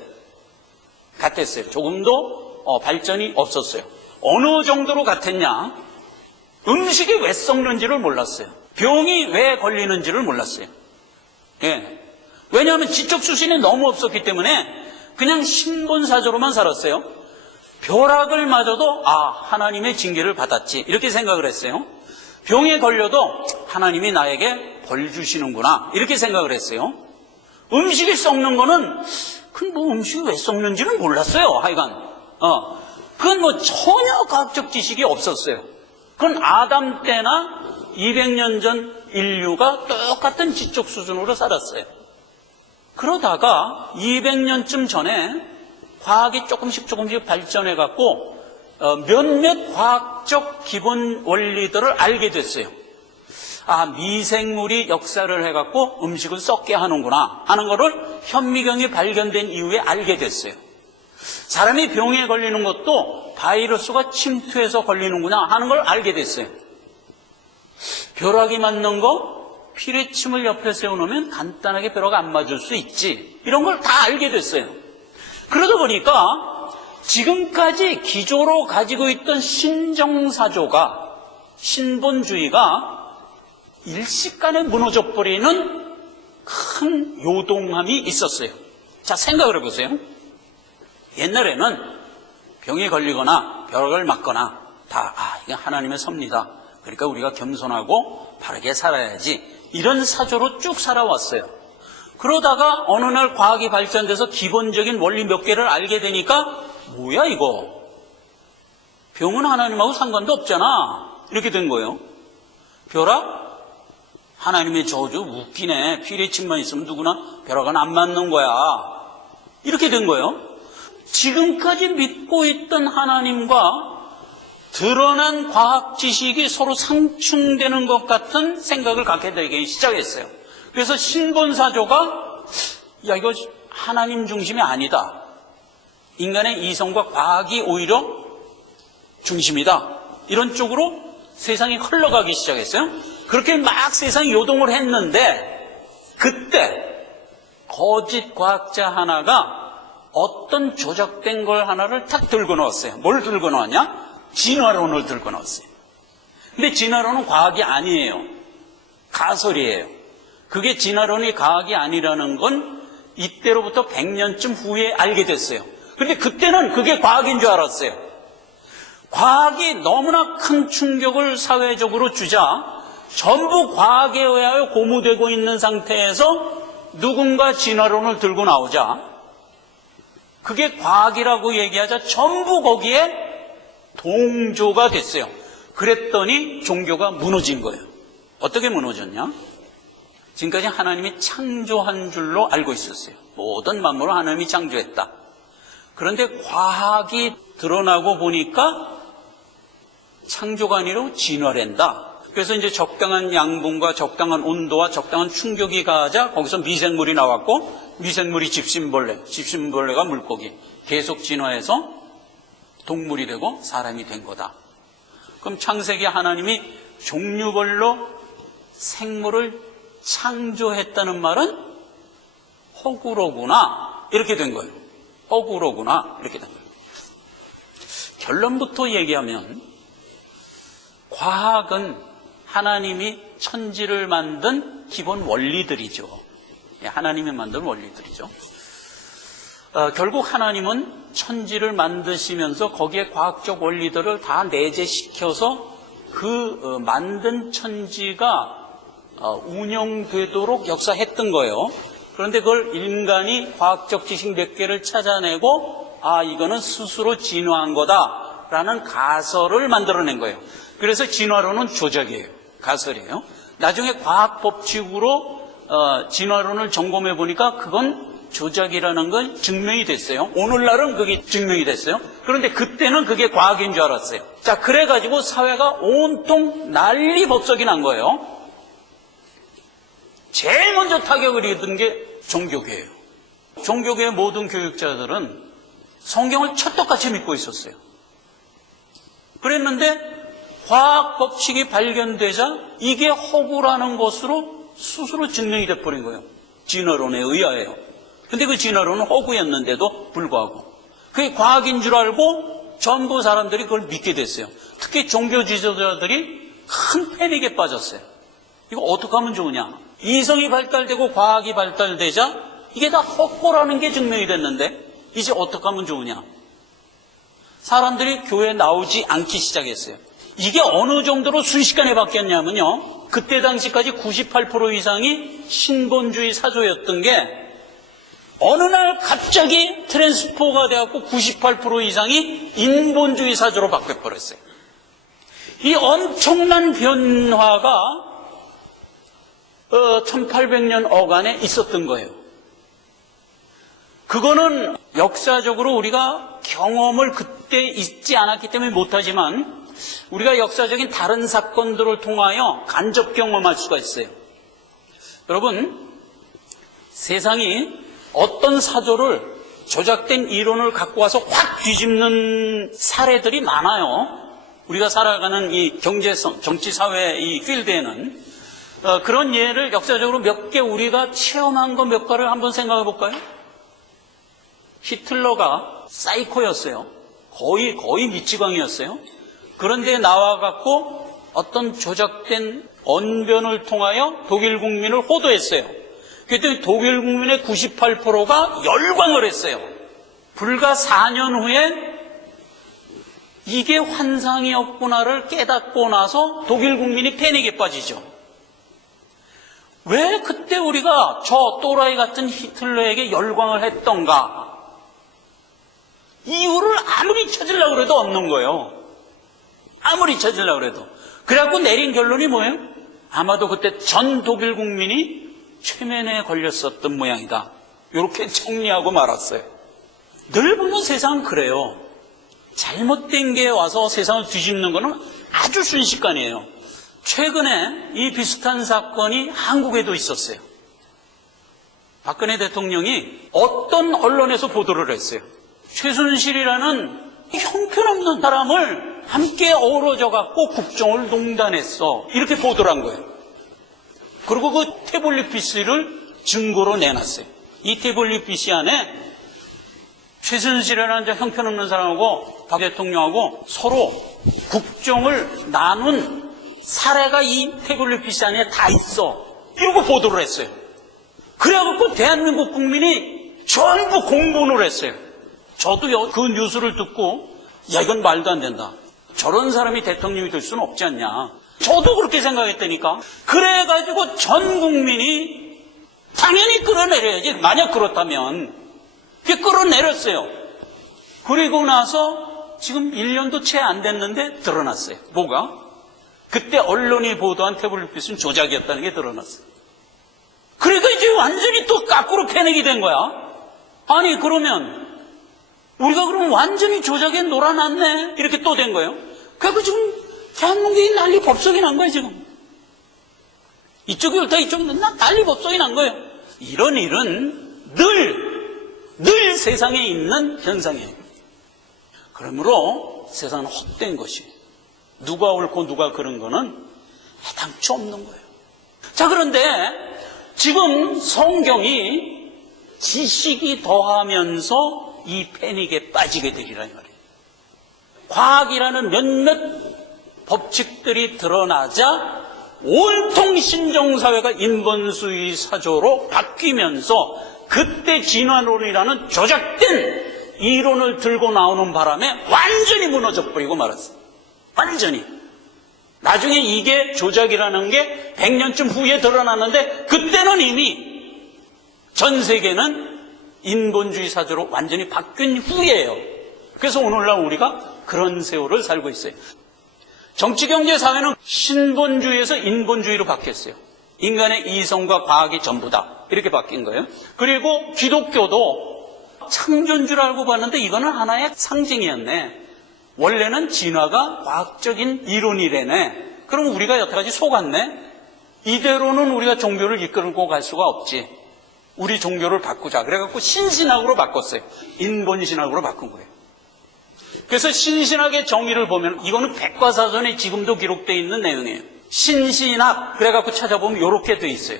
조금도 발전이 없었어요. 어느 정도로 같았냐? 음식이 왜 썩는지를 몰랐어요. 병이 왜 걸리는지를 몰랐어요. 예. 왜냐하면 지적 수준이 너무 없었기 때문에 그냥 신본사조로만 살았어요. 벼락을 맞아도 하나님의 징계를 받았지 이렇게 생각을 했어요. 병에 걸려도 하나님이 나에게 벌 주시는구나 이렇게 생각을 했어요. 음식이 썩는 거는 음식이 왜 썩는지는 몰랐어요. 하여간 그건 전혀 과학적 지식이 없었어요. 그건 아담 때나 200년 전 인류가 똑같은 지적 수준으로 살았어요. 그러다가 200년쯤 전에 과학이 조금씩 발전해갖고 몇몇 과학적 기본 원리들을 알게 됐어요. 미생물이 역사를 해갖고 음식을 썩게 하는구나 하는 거를 현미경이 발견된 이후에 알게 됐어요. 사람이 병에 걸리는 것도 바이러스가 침투해서 걸리는구나 하는 걸 알게 됐어요. 벼락이 맞는 거 피뢰침을 옆에 세워놓으면 간단하게 벼락 안 맞을 수 있지 이런 걸 다 알게 됐어요. 그러다 보니까 지금까지 기조로 가지고 있던 신정사조가, 신본주의가 일시간에 무너져 버리는 큰 요동함이 있었어요. 자, 생각을 해보세요. 옛날에는 병에 걸리거나 벼락을 맞거나 다 이게 하나님의 섭니다. 그러니까 우리가 겸손하고 바르게 살아야지 이런 사조로 쭉 살아왔어요. 그러다가 어느 날 과학이 발전돼서 기본적인 원리 몇 개를 알게 되니까 뭐야 이거, 병은 하나님하고 상관도 없잖아 이렇게 된 거예요. 벼락? 하나님의 저주? 웃기네. 피뢰침만 있으면 누구나 벼락은 안 맞는 거야 이렇게 된 거예요. 지금까지 믿고 있던 하나님과 드러난 과학 지식이 서로 상충되는 것 같은 생각을 갖게 되기 시작했어요. 그래서 신본사조가 이거 하나님 중심이 아니다, 인간의 이성과 과학이 오히려 중심이다, 이런 쪽으로 세상이 흘러가기 시작했어요. 그렇게 막 세상이 요동을 했는데 그때 거짓 과학자 하나가 어떤 조작된 걸 하나를 탁 들고 나왔어요. 뭘 들고 나왔냐? 진화론을 들고 나왔어요. 근데 진화론은 과학이 아니에요. 가설이에요. 그게 진화론이 과학이 아니라는 건 이때로부터 100년쯤 후에 알게 됐어요. 근데 그때는 그게 과학인 줄 알았어요. 과학이 너무나 큰 충격을 사회적으로 주자 전부 과학에 의하여 고무되고 있는 상태에서 누군가 진화론을 들고 나오자 그게 과학이라고 얘기하자 전부 거기에 동조가 됐어요. 그랬더니 종교가 무너진 거예요. 어떻게 무너졌냐? 지금까지 하나님이 창조한 줄로 알고 있었어요. 모든 만물을 하나님이 창조했다. 그런데 과학이 드러나고 보니까 창조가 아니라 진화된다. 그래서 이제 적당한 양분과 적당한 온도와 적당한 충격이 가하자 거기서 미생물이 나왔고, 미생물이 집신벌레, 집신벌레가 물고기, 계속 진화해서 동물이 되고 사람이 된 거다. 그럼 창세기 하나님이 종류별로 생물을 창조했다는 말은 허구로구나 이렇게 된 거예요. 허구로구나 이렇게 된 거예요. 결론부터 얘기하면 과학은 하나님이 천지를 만든 기본 원리들이죠. 하나님이 만든 원리들이죠. 결국 하나님은 천지를 만드시면서 거기에 과학적 원리들을 다 내재시켜서 그 만든 천지가 운영되도록 역사했던 거예요. 그런데 그걸 인간이 과학적 지식 몇 개를 찾아내고 이거는 스스로 진화한 거다라는 가설을 만들어낸 거예요. 그래서 진화론은 조작이에요. 가설이에요. 나중에 과학 법칙으로 진화론을 점검해 보니까 그건 조작이라는 건 증명이 됐어요. 오늘날은 그게 증명이 됐어요. 그런데 그때는 그게 과학인 줄 알았어요. 자, 그래가지고 사회가 온통 난리 법석이 난 거예요. 제일 먼저 타격을 입은 게 종교계예요. 종교계의 모든 교육자들은 성경을 찰떡같이 믿고 있었어요. 그랬는데 과학 법칙이 발견되자 이게 허구라는 것으로 스스로 증명이 돼버린 거예요. 진화론에 의하여요. 근데 그 진화론은 허구였는데도 불구하고 그게 과학인 줄 알고 전부 사람들이 그걸 믿게 됐어요. 특히 종교 지도자들이 큰 패닉에 빠졌어요. 이거 어떻게 하면 좋으냐? 이성이 발달되고 과학이 발달되자 이게 다 허구라는 게 증명이 됐는데 이제 어떻게 하면 좋으냐? 사람들이 교회에 나오지 않기 시작했어요. 이게 어느 정도로 순식간에 바뀌었냐면요. 그때 당시까지 98% 이상이 신본주의 사조였던 게 어느 날 갑자기 트랜스포가 되었고 98% 이상이 인본주의 사조로 바뀌어버렸어요. 이 엄청난 변화가 1800년 어간에 있었던 거예요. 그거는 역사적으로 우리가 경험을 그때 있지 않았기 때문에 못하지만 우리가 역사적인 다른 사건들을 통하여 간접 경험할 수가 있어요. 여러분, 세상이 어떤 사조를 조작된 이론을 갖고 와서 확 뒤집는 사례들이 많아요. 우리가 살아가는 이 경제성, 정치, 사회 이 필드에는 그런 예를 역사적으로 몇 개 우리가 체험한 거 몇 가를 한번 생각해 볼까요? 히틀러가 사이코였어요. 거의 미치광이였어요. 그런데 나와갖고 어떤 조작된 언변을 통하여 독일 국민을 호도했어요. 그랬더니 독일 국민의 98%가 열광을 했어요. 불과 4년 후에 이게 환상이었구나를 깨닫고 나서 독일 국민이 패닉에 빠지죠. 왜 그때 우리가 저 또라이 같은 히틀러에게 열광을 했던가? 이유를 아무리 찾으려고 해도 없는 거예요. 아무리 찾으려고 해도. 그래갖고 내린 결론이 뭐예요? 아마도 그때 전 독일 국민이 최면에 걸렸었던 모양이다. 이렇게 정리하고 말았어요. 늘 보면 세상은 그래요. 잘못된 게 와서 세상을 뒤집는 거는 아주 순식간이에요. 최근에 이 비슷한 사건이 한국에도 있었어요. 박근혜 대통령이 어떤 언론에서 보도를 했어요. 최순실이라는 형편없는 사람을 함께 어우러져 갖고 국정을 농단했어. 이렇게 보도를 한 거예요. 그리고 그 태블릿 PC를 증거로 내놨어요. 이 태블릿 PC 안에 최순실이라는 형편없는 사람하고 박 대통령하고 서로 국정을 나눈 사례가 이 태블릿 PC 안에 다 있어. 이러고 보도를 했어요. 그래갖고 대한민국 국민이 전부 공분을 했어요. 저도요, 그 뉴스를 듣고, 이건 말도 안 된다. 저런 사람이 대통령이 될 수는 없지 않냐. 저도 그렇게 생각했다니까. 그래가지고 전 국민이 당연히 끌어내려야지. 만약 그렇다면. 그게 끌어내렸어요. 그리고 나서 지금 1년도 채 안 됐는데 드러났어요. 뭐가? 그때 언론이 보도한 태블릿 빛은 조작이었다는 게 드러났어요. 그러니까 이제 완전히 또 거꾸로 패닉이 된 거야. 아니 그러면 우리가 그럼 완전히 조작에 놀아났네 이렇게 또 된 거예요. 그래서 지금 대한민국이 난리 법석이 난 거예요 지금. 이쪽이 옳다 이쪽이 옳다 난리 법석이 난 거예요. 이런 일은 늘 세상에 있는 현상이에요. 그러므로 세상은 헛된 것이에요. 누가 옳고 누가 그른 거는 해당치 없는 거예요. 자, 그런데 지금 성경이 지식이 더하면서 이 패닉에 빠지게 되리라 이 말이에요. 과학이라는 몇몇 법칙들이 드러나자 온통 신정사회가 인본주의 사조로 바뀌면서 그때 진화론이라는 조작된 이론을 들고 나오는 바람에 완전히 무너져 버리고 말았어요. 완전히. 나중에 이게 조작이라는 게 100년쯤 후에 드러났는데 그때는 이미 전 세계는 인본주의 사조로 완전히 바뀐 후예요. 그래서 오늘날 우리가 그런 세월을 살고 있어요. 정치, 경제, 사회는 신본주의에서 인본주의로 바뀌었어요. 인간의 이성과 과학이 전부다. 이렇게 바뀐 거예요. 그리고 기독교도 창조인 줄 알고 봤는데 이거는 하나의 상징이었네. 원래는 진화가 과학적인 이론이래네. 그럼 우리가 여태까지 속았네. 이대로는 우리가 종교를 이끌고 갈 수가 없지. 우리 종교를 바꾸자. 그래갖고 신신학으로 바꿨어요. 인본신학으로 바꾼 거예요. 그래서 신신학의 정의를 보면 이거는 백과사전에 지금도 기록되어 있는 내용이에요. 신신학 그래갖고 찾아보면 이렇게 돼 있어요.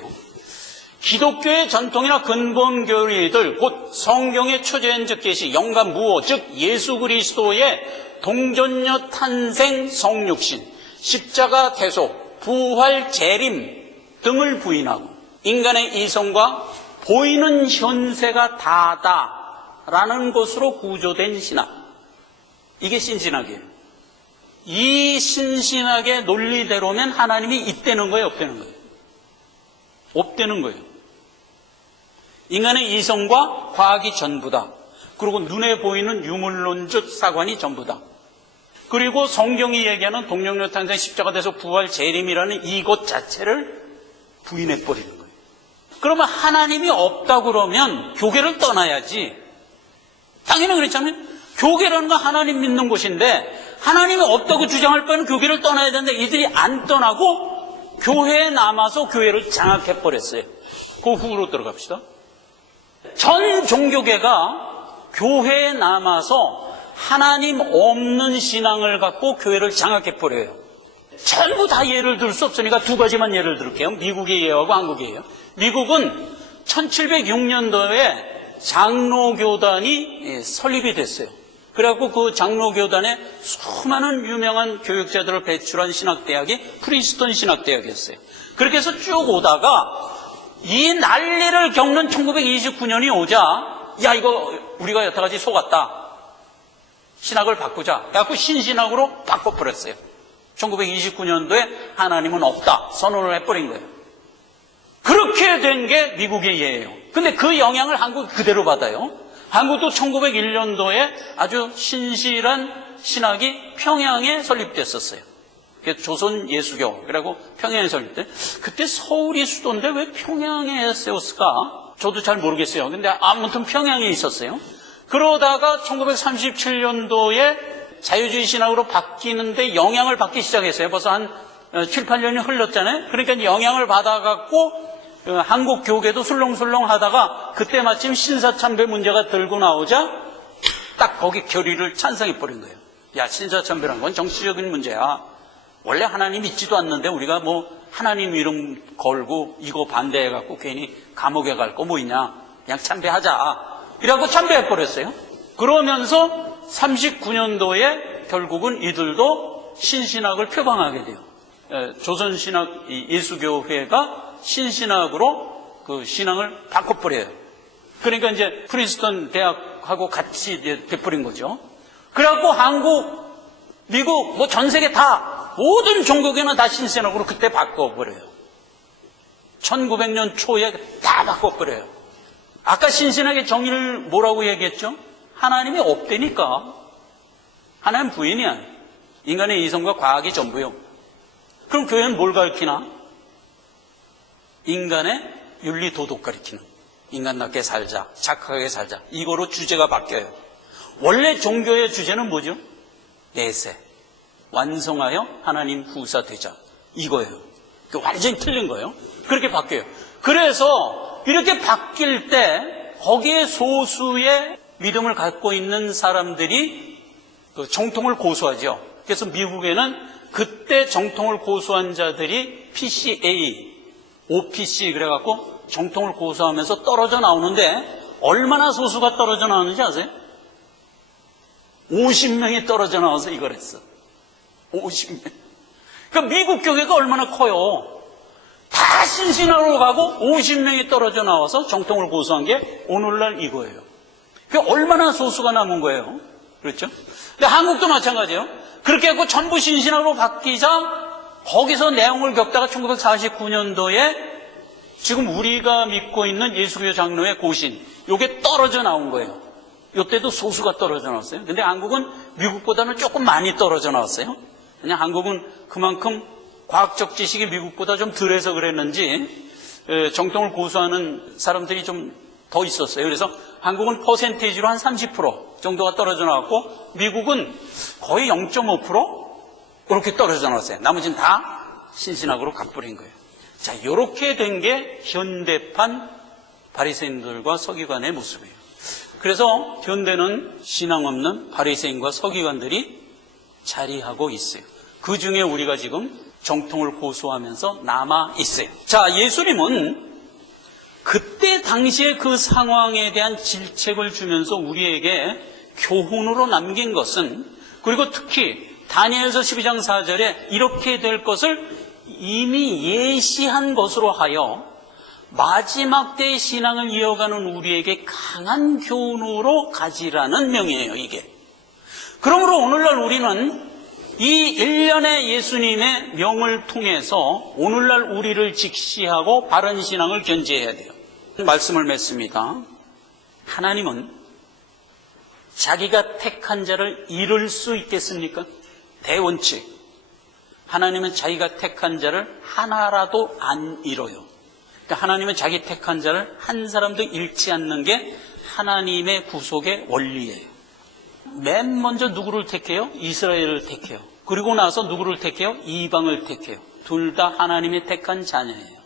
기독교의 전통이나 근본 교리들 곧 성경의 초자연적 계시, 영감 무호 즉 예수 그리스도의 동전녀 탄생 성육신, 십자가 대속, 부활 재림 등을 부인하고 인간의 이성과 보이는 현세가 다다라는 것으로 구조된 신학. 이게 신신학이에요. 이 신신학의 논리대로면 하나님이 있다는 거예요, 없다는 거예요? 없다는 거예요. 인간의 이성과 과학이 전부다. 그리고 눈에 보이는 유물론적 사관이 전부다. 그리고 성경이 얘기하는 동정녀 탄생 십자가 대속 부활 재림이라는 이것 자체를 부인해버리는 거예요. 그러면 하나님이 없다 그러면 교계를 떠나야지. 당연히 그렇잖아요. 교계라는 건 하나님 믿는 곳인데 하나님이 없다고 주장할 바에는 교계를 떠나야 되는데 이들이 안 떠나고 교회에 남아서 교회를 장악해버렸어요. 그 후로 들어갑시다. 전 종교계가 교회에 남아서 하나님 없는 신앙을 갖고 교회를 장악해버려요. 전부 다 예를 들 수 없으니까 두 가지만 예를 들을게요. 미국의 예하고 한국의 예요. 미국은 1706년도에 장로교단이 설립이 됐어요. 그래갖고 그 장로교단에 수많은 유명한 교육자들을 배출한 신학대학이 프린스턴 신학대학이었어요. 그렇게 해서 쭉 오다가 이 난리를 겪는 1929년이 오자 야 이거 우리가 여태까지 속았다. 신학을 바꾸자. 그래갖고 신신학으로 바꿔버렸어요. 1929년도에 하나님은 없다. 선언을 해버린 거예요. 그렇게 된 게 미국의 예예요. 근데 그 영향을 한국이 그대로 받아요. 한국도 1901년도에 아주 신실한 신학이 평양에 설립됐었어요. 조선 예수교. 그리고 평양에 설립돼. 그때 서울이 수도인데 왜 평양에 세웠을까? 저도 잘 모르겠어요. 근데 아무튼 평양에 있었어요. 그러다가 1937년도에 자유주의 신학으로 바뀌는데 영향을 받기 시작했어요. 벌써 한 7, 8년이 흘렀잖아요. 그러니까 영향을 받아갖고 한국 교계도 술렁술렁 하다가 그때 마침 신사참배 문제가 들고 나오자 딱 거기 결의를 찬성해버린 거예요. 야, 신사참배란 건 정치적인 문제야. 원래 하나님 믿지도 않는데 우리가 뭐 하나님 이름 걸고 이거 반대해갖고 괜히 감옥에 갈 거 뭐 있냐. 그냥 참배하자. 이라고 참배해버렸어요. 그러면서 39년도에 결국은 이들도 신신학을 표방하게 돼요. 조선신학 예수교회가 신신학으로 그 신앙을 바꿔버려요. 그러니까 이제 프린스턴 대학하고 같이 돼버린 거죠. 그래갖고 한국, 미국, 뭐 전 세계 다 모든 종교계는 다 신신학으로 그때 바꿔버려요. 1900년 초에 다 바꿔버려요. 아까 신신학의 정의를 뭐라고 얘기했죠? 하나님이 없다니까. 하나님 부인이야. 인간의 이성과 과학이 전부요. 그럼 교회는 뭘 가르치나? 인간의 윤리 도덕 가르치는. 인간답게 살자, 착하게 살자. 이거로 주제가 바뀌어요. 원래 종교의 주제는 뭐죠? 내세. 완성하여 하나님 후사 되자. 이거예요. 완전히 틀린 거예요. 그렇게 바뀌어요. 그래서 이렇게 바뀔 때 거기에 소수의 믿음을 갖고 있는 사람들이 그 정통을 고수하죠. 그래서 미국에는 그때 정통을 고수한 자들이 PCA, OPC 그래갖고 정통을 고수하면서 떨어져 나오는데 얼마나 소수가 떨어져 나오는지 아세요? 50명이 떨어져 나와서 이걸 했어. 50명. 그러니까 미국 교회가 얼마나 커요. 다 신신하러 가고 50명이 떨어져 나와서 정통을 고수한 게 오늘날 이거예요. 그러니까 얼마나 소수가 남은 거예요. 그렇죠? 근데 한국도 마찬가지예요. 그렇게 해서 전부 신신하로 바뀌자 거기서 내용을 겪다가 1949년도에 지금 우리가 믿고 있는 예수교 장로의 고신, 요게 떨어져 나온 거예요. 요때도 소수가 떨어져 나왔어요. 근데 한국은 미국보다는 조금 많이 떨어져 나왔어요. 그냥 한국은 그만큼 과학적 지식이 미국보다 좀 덜해서 그랬는지 정통을 고수하는 사람들이 좀 더 있었어요. 그래서 한국은 퍼센테이지로 한 30% 정도가 떨어져 나왔고 미국은 거의 0.5% 그렇게 떨어져 나왔어요. 나머지는 다 신신학으로 가버린 거예요. 자, 이렇게 된 게 현대판 바리새인들과 서기관의 모습이에요. 그래서 현대는 신앙 없는 바리새인과 서기관들이 자리하고 있어요. 그 중에 우리가 지금 정통을 고수하면서 남아 있어요. 자, 예수님은 그때 당시에 그 상황에 대한 질책을 주면서 우리에게 교훈으로 남긴 것은, 그리고 특히 다니엘서 12장 4절에 이렇게 될 것을 이미 예시한 것으로 하여 마지막 때의 신앙을 이어가는 우리에게 강한 교훈으로 가지라는 명이에요, 이게. 그러므로 오늘날 우리는 이 일련의 예수님의 명을 통해서 오늘날 우리를 직시하고 바른 신앙을 견지해야 돼요. 말씀을 맺습니다. 하나님은 자기가 택한 자를 잃을 수 있겠습니까? 대원칙. 하나님은 자기가 택한 자를 하나라도 안 잃어요. 그러니까 하나님은 자기 택한 자를 한 사람도 잃지 않는 게 하나님의 구속의 원리예요. 맨 먼저 누구를 택해요? 이스라엘을 택해요. 그리고 나서 누구를 택해요? 이방을 택해요. 둘 다 하나님이 택한 자녀예요.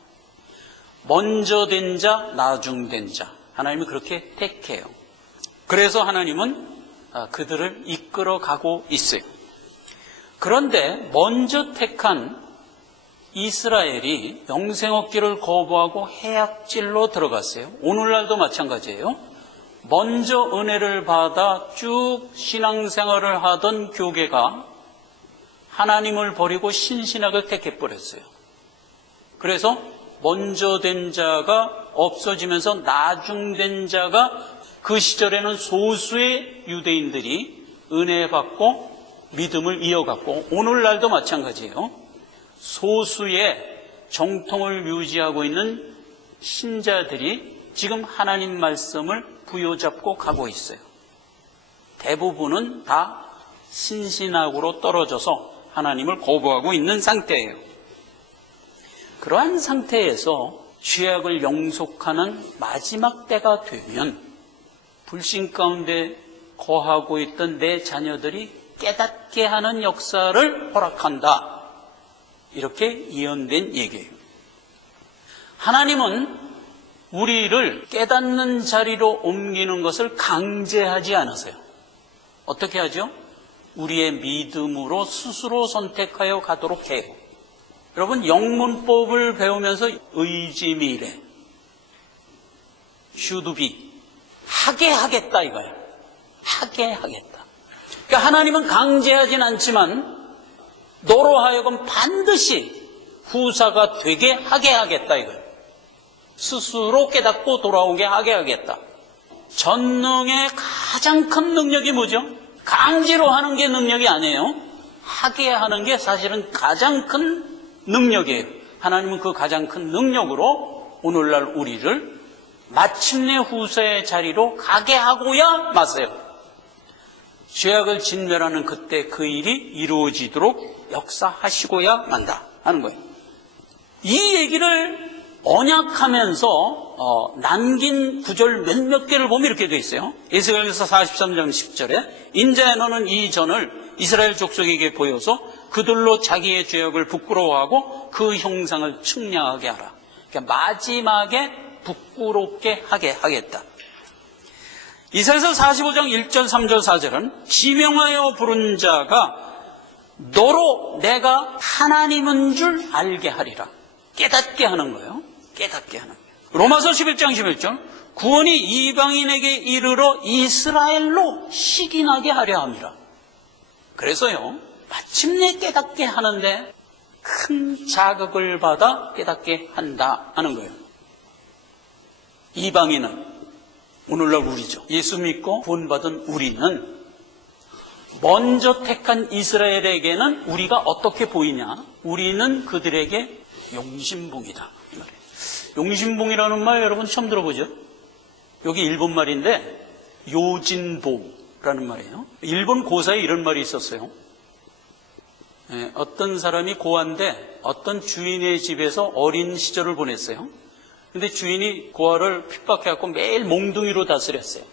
먼저 된 자, 나중 된 자. 하나님이 그렇게 택해요. 그래서 하나님은 그들을 이끌어가고 있어요. 그런데 먼저 택한 이스라엘이 영생업기를 거부하고 해악질로 들어갔어요. 오늘날도 마찬가지예요. 먼저 은혜를 받아 쭉 신앙생활을 하던 교계가 하나님을 버리고 신신학을 택해버렸어요. 그래서 먼저 된 자가 없어지면서 나중 된 자가, 그 시절에는 소수의 유대인들이 은혜 받고 믿음을 이어갔고, 오늘날도 마찬가지예요. 소수의 정통을 유지하고 있는 신자들이 지금 하나님 말씀을 부여잡고 가고 있어요. 대부분은 다 신신학으로 떨어져서 하나님을 거부하고 있는 상태예요. 그러한 상태에서 죄악을 영속하는 마지막 때가 되면 불신 가운데 거하고 있던 내 자녀들이 깨닫게 하는 역사를 허락한다. 이렇게 예언된 얘기예요. 하나님은 우리를 깨닫는 자리로 옮기는 것을 강제하지 않으세요. 어떻게 하죠? 우리의 믿음으로 스스로 선택하여 가도록 해요. 여러분, 영문법을 배우면서 의지미래, should be, 하게 하겠다 이거예요. 하게 하겠다. 그러니까 하나님은 강제하진 않지만 너로 하여금 반드시 후사가 되게 하게 하겠다 이거예요. 스스로 깨닫고 돌아오게 하게 하겠다. 전능의 가장 큰 능력이 뭐죠? 강제로 하는 게 능력이 아니에요. 하게 하는 게 사실은 가장 큰 능력이에요. 하나님은 그 가장 큰 능력으로 오늘날 우리를 마침내 후사의 자리로 가게 하고야 마세요. 죄악을 진멸하는 그때 그 일이 이루어지도록 역사하시고야 만다 하는 거예요. 이 얘기를 언약하면서 남긴 구절 몇몇 개를 보면 이렇게 되어 있어요. 에스겔서 43장 10절에 인자야 너는 이 전을 이스라엘 족속에게 보여서 그들로 자기의 죄악을 부끄러워하고 그 형상을 측량하게 하라. 그러니까 마지막에 부끄럽게 하게 하겠다. 이사야서 45장 1절 3절 4절은 지명하여 부른 자가 너로 내가 하나님인 줄 알게 하리라. 깨닫게 하는 거예요. 깨닫게 하는 거예요. 로마서 11장 11절 구원이 이방인에게 이르러 이스라엘로 시기나게 하려 함이라. 그래서요 마침내 깨닫게 하는데 큰 자극을 받아 깨닫게 한다 하는 거예요. 이방인은 오늘날 우리죠. 예수 믿고 구원받은 우리는 먼저 택한 이스라엘에게는 우리가 어떻게 보이냐? 우리는 그들에게 용신봉이다. 이 말이에요. 용신봉이라는 말 여러분 처음 들어보죠? 여기 일본 말인데 요진보라는 말이에요. 일본 고사에 이런 말이 있었어요. 어떤 사람이 고아인데 어떤 주인의 집에서 어린 시절을 보냈어요. 근데 주인이 고아를 핍박해갖고 매일 몽둥이로 다스렸어요.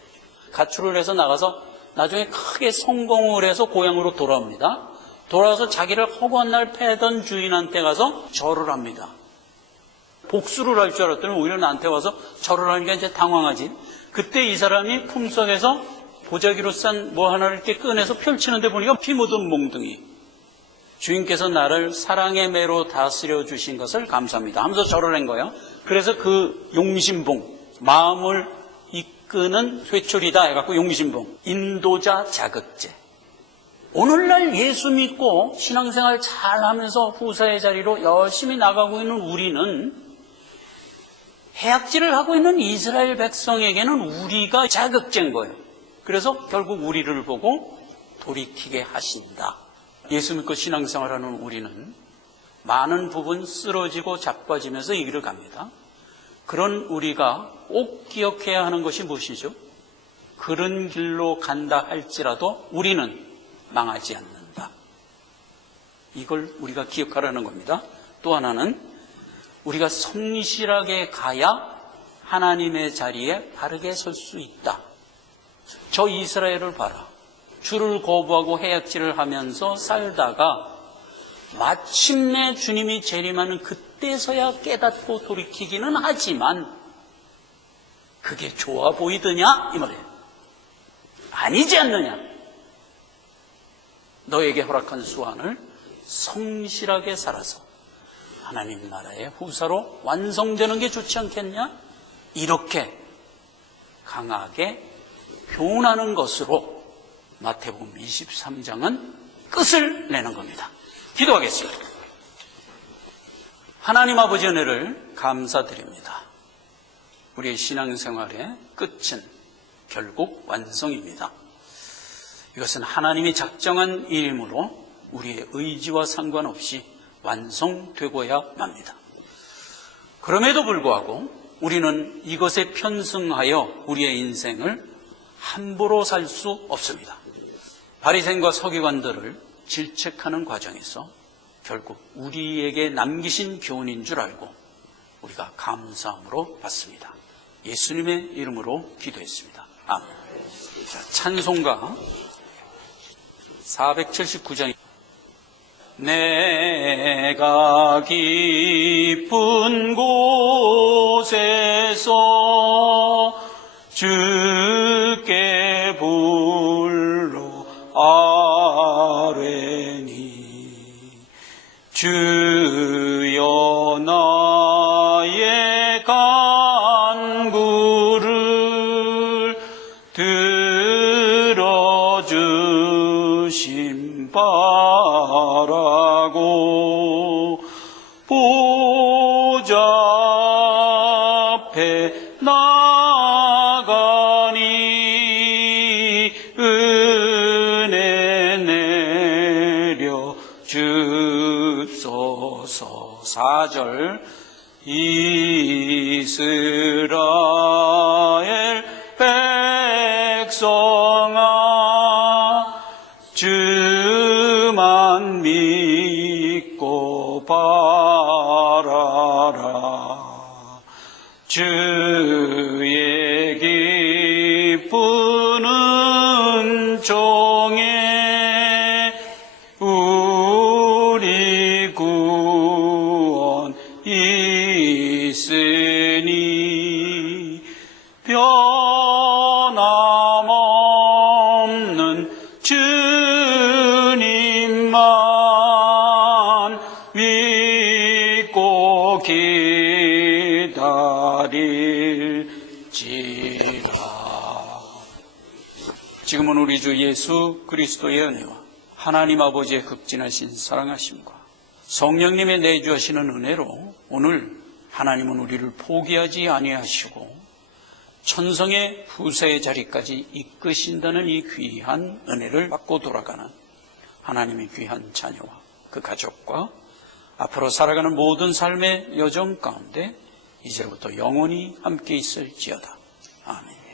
가출을 해서 나가서 나중에 크게 성공을 해서 고향으로 돌아옵니다. 돌아와서 자기를 허구한 날 패던 주인한테 가서 절을 합니다. 복수를 할 줄 알았더니 오히려 나한테 와서 절을 하니까 이제 당황하지. 그때 이 사람이 품속에서 보자기로 싼 뭐 하나를 이렇게 꺼내서 펼치는데 보니까 피 묻은 몽둥이. 주인께서 나를 사랑의 매로 다스려 주신 것을 감사합니다 하면서 절을 한 거예요. 그래서 그 용신봉, 마음을 이끄는 회초리다 해갖고 용신봉, 인도자 자극제. 오늘날 예수 믿고 신앙생활 잘하면서 후사의 자리로 열심히 나가고 있는 우리는 해악질을 하고 있는 이스라엘 백성에게는 우리가 자극제인 거예요. 그래서 결국 우리를 보고 돌이키게 하신다. 예수 믿고 신앙생활하는 우리는 많은 부분 쓰러지고 자빠지면서 이 길을 갑니다. 그런 우리가 꼭 기억해야 하는 것이 무엇이죠? 그런 길로 간다 할지라도 우리는 망하지 않는다. 이걸 우리가 기억하라는 겁니다. 또 하나는 우리가 성실하게 가야 하나님의 자리에 바르게 설 수 있다. 저 이스라엘을 봐라. 주를 거부하고 해악질을 하면서 살다가 마침내 주님이 재림하는 그때서야 깨닫고 돌이키기는 하지만 그게 좋아 보이더냐? 이 말이에요. 아니지 않느냐? 너에게 허락한 수완을 성실하게 살아서 하나님 나라의 후사로 완성되는 게 좋지 않겠냐? 이렇게 강하게 교훈하는 것으로 마태복음 23장은 끝을 내는 겁니다. 기도하겠습니다. 하나님 아버지 은혜를 감사드립니다. 우리의 신앙생활의 끝은 결국 완성입니다. 이것은 하나님이 작정한 일이므로 우리의 의지와 상관없이 완성되고야 맙니다. 그럼에도 불구하고 우리는 이것에 편승하여 우리의 인생을 함부로 살 수 없습니다. 바리새인과 서기관들을 질책하는 과정에서 결국 우리에게 남기신 교훈인 줄 알고 우리가 감사함으로 받습니다. 예수님의 이름으로 기도했습니다. 아멘. 자, 찬송가 479장. 내가 깊은 곳에서 주께 불러 아뢰니 주여 나의 간구를 들어주심 바라고 보좌 앞에 나가니 은혜 내려 주소서. 4절 이스라엘 백성아 주만 믿고 바라라. 주의 기쁜 은총에 우리 구원 있으니 변함없는 주님만 믿고 기다릴지라. 지금은 우리 주 예수 그리스도의 은혜와 하나님 아버지의 극진하신 사랑하심과 성령님의 내주하시는 은혜로 오늘 하나님은 우리를 포기하지 아니하시고 천성의 후세의 자리까지 이끄신다는 이 귀한 은혜를 받고 돌아가는 하나님의 귀한 자녀와 그 가족과 앞으로 살아가는 모든 삶의 여정 가운데 이제부터 영원히 함께 있을지어다. 아멘.